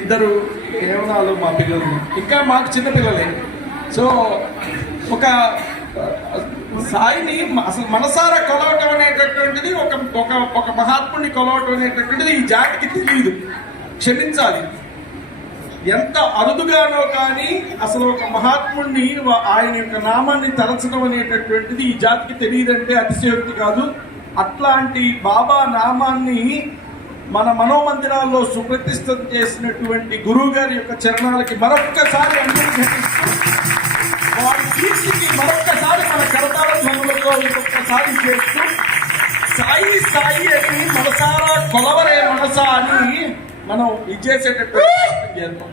ఇద్దరు కేవలాలు మా పిల్లలు, ఇంకా మాకు చిన్న పిల్లలే. సో ఒక సాయిని అసలు మనసారా కొలవటం అనేటటువంటిది ఒక ఒక ఒక మహాత్ముడిని కొలవటం అనేటటువంటిది ఈ జాతికి తెలియదు. క్షమించాలి. ఎంత అరుదుగానో కానీ అసలు ఒక మహాత్ముడిని ఆయన యొక్క నామాన్ని తలచడం అనేటటువంటిది ఈ జాతికి తెలియదంటే అతిశయోక్తి కాదు. అట్లాంటి బాబా నామాన్ని మన మనోమందిరాల్లో సుప్రతిష్ఠితం చేసినటువంటి గురువు గారి యొక్క చరణాలకి మరొక్కసారి వారి కీర్తికి మరొక్కసారి మన కరతాళ ధ్వనులతో ఇంకొకసారి చేస్తూ సాయి సాయి అని మనసారా కొలవరే మనసా అని మనం ఇచ్చేసేటటువంటి చేద్దాం.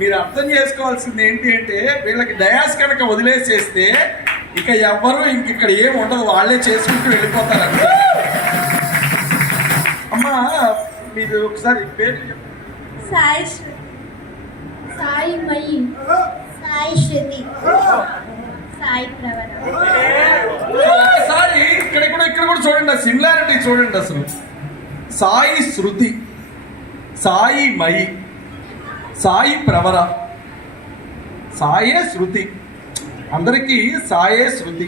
మీరు అర్థం చేసుకోవాల్సింది ఏంటి అంటే వీళ్ళకి డయాస్ కనుక వదిలేసేస్తే ఇక ఎవ్వరూ ఇక్కడ ఏం ఉండదు, వాళ్ళే చేసుకుంటూ వెళ్ళిపోతారు అంతే. అమ్మా మీరు ఒకసారి పేరు సాయి సాయి మయి, సాయి శృతి, సాయి ప్రవణ. ఒకసారి ఇక్కడ కూడా చూడండి, సిమిలారిటీ చూడండి. అసలు సాయి శృతి, సాయి మయి, సాయి ప్రవర, సాయే శృతి, అందరికీ సాయే శృతి.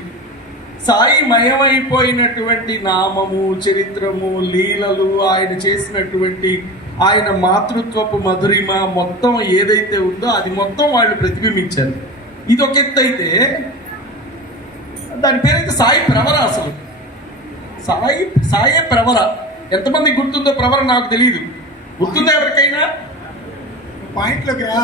సాయి మయమైపోయినటువంటి నామము, చరిత్రము, లీలలు, ఆయన చేసినటువంటి ఆయన మాతృత్వపు మధురిమ మొత్తం ఏదైతే ఉందో అది మొత్తం వాళ్ళు ప్రతిబింబించారు. ఇది ఒక ఎత్తు అయితే దాని పేరైతే సాయి ప్రవర. అసలు సాయే ప్రవర. ఎంతమంది గుర్తుందో ప్రవర నాకు తెలియదు. గుర్తుందో ఎవరికైనా? పాయింట్లోకి రా.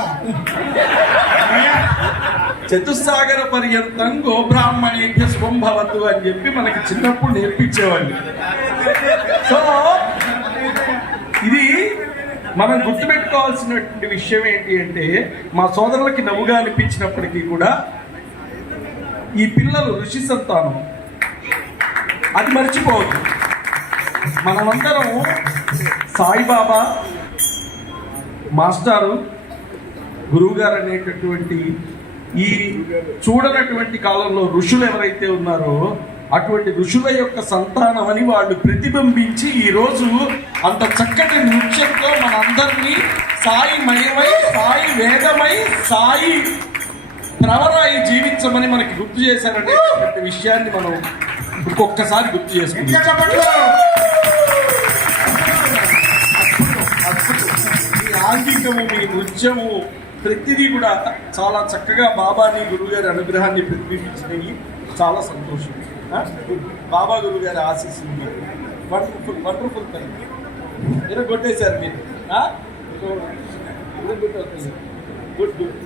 చతుస్సాగర పర్యంతం గోబ్రాహ్మణేభ్య శుభం భవతు అని చెప్పి మనకి చిన్నప్పుడు నేర్పించేవాళ్ళు. సో ఇది మనం గుర్తుపెట్టుకోవాల్సినటువంటి విషయం ఏంటి అంటే, మా సోదరులకి నవ్వుగా అనిపించినప్పటికీ కూడా ఈ పిల్లలు ఋషి సంతానం, అది మర్చిపోవద్దు. మనమందరం సాయిబాబా మాస్టారు, గురువుగారు అనేటటువంటి ఈ చూడనటువంటి కాలంలో ఋషులు ఎవరైతే ఉన్నారో అటువంటి ఋషుల యొక్క సంతానం అని వాళ్ళు ప్రతిబింబించి ఈరోజు అంత చక్కటి నృత్యంతో మనందరినీ సాయి మయమై, సాయి వేదమై, సాయి ప్రవరాయి జీవించమని మనకి గుర్తు చేశారనేటువంటి విషయాన్ని మనం ఇంకొకసారి గుర్తు చేసుకుంటాం. మీ ఆంగికము, మీ నృత్యము, ప్రతిదీ కూడా చాలా చక్కగా బాబాని, గురువుగారి అనుగ్రహాన్ని ప్రతిబింబించినవి. చాలా సంతోషం. బాబా గురువు గారి ఆశీస్సులు వండర్ఫుల్ పని. కొట్టేశారు మీరు. Good good.